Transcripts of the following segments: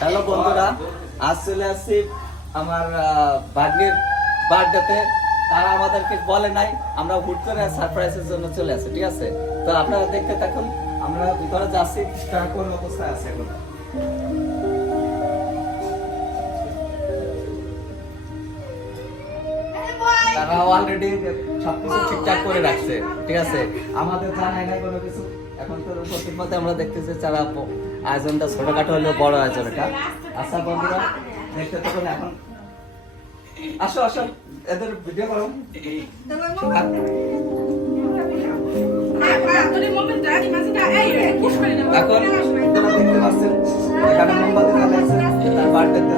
Hello বন্ধুরা, আজ চলে আসছি আমার বাগ্নির বার্থডেতে। তারা আমাদেরকে বলে নাই, আমরা হুট করে সারপ্রাইজের জন্য চলে আসি, ঠিক আছে? তো আপনারা দেখতে থাকুন, আমরা ভিতরে যাচ্ছি কোন অবস্থায় আছে এখন? তারা অলরেডি সবকিছু ঠিকঠাক করে রাখছে, ঠিক আছে? আমাদের জানাই নাই কোনো কিছু? এখন তো প্রত্যেক মতে আমরা দেখতেছি যারা আয়োজনটা ছোটখাটো হলেও বড় আয়োজন এটা আচ্ছা বন্ধুরা, দেখতে থাকুন এখন। আসো আসো, এদের ভিডিও করো। এখন তোমরা দেখতে পাচ্ছেন এখানে মোমবাতি জ্বালাইছে, তার বার্থডেতে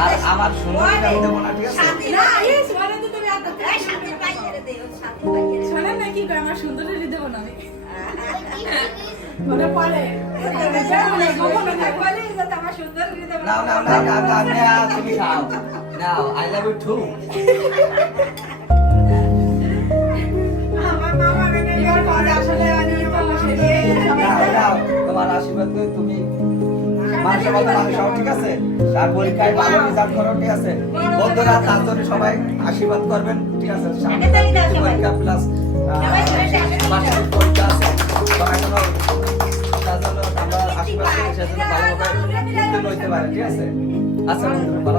আর আমার সুন্দর করে আমি দেবো না ঠিক আছে? নাও নাও নাও নাও নাও নাও তুমি খাও নাও আই লাভ ইউ টু মানুষ মতো মানুষ হও, ঠিক আছে? আর পরীক্ষায় ভালো রেজাল্ট করো ঠিক আছে। বন্ধুরা তার জন্য সবাই আশীর্বাদ করবেন ঠিক আছে? সামনে পরীক্ষা প্লাস বার্ষিক পরীক্ষা আছে। তার জন্য আমরা আশীর্বাদ করি সেজন্য ভালোভাবে উত্তীর্ণ হইতে পারে ঠিক আছে? আচ্ছা বন্ধুরা